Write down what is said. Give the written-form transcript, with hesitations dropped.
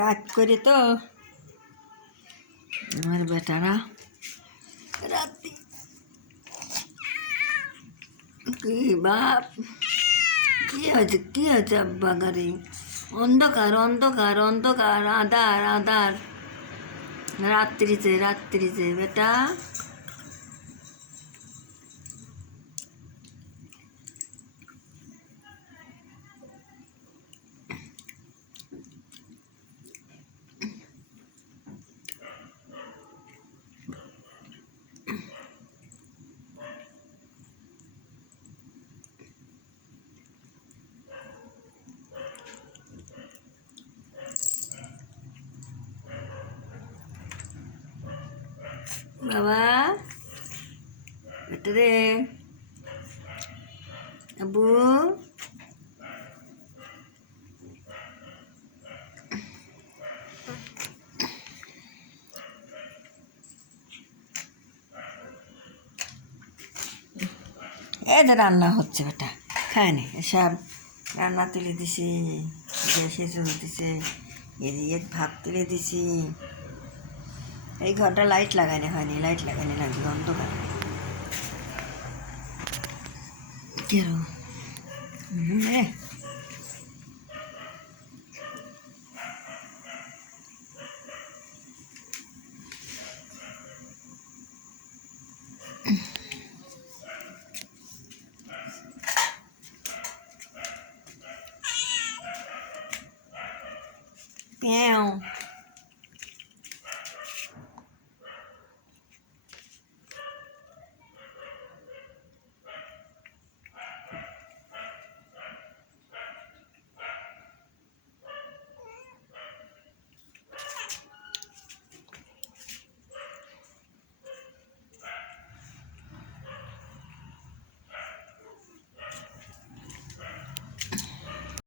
রাত করে তো আমার বেটারা রাত্রি কি বাপ কি হয়েছে আব্বা গাড়ি অন্ধকার অন্ধকার অন্ধকার আধার আধার রাত্রিতে বেটা বাবা বেটা রে আব্বু এই যে রান্না হচ্ছে বেটা খায়নি সব রান্না তুলে দিছি গ্যাসে চলতেছে এদিকে ভাত তুলে দিছি এই ঘরটা লাইট লাগানো হয়নি লাইট লাগানো লাগবে অন্ধকার কেন Meow.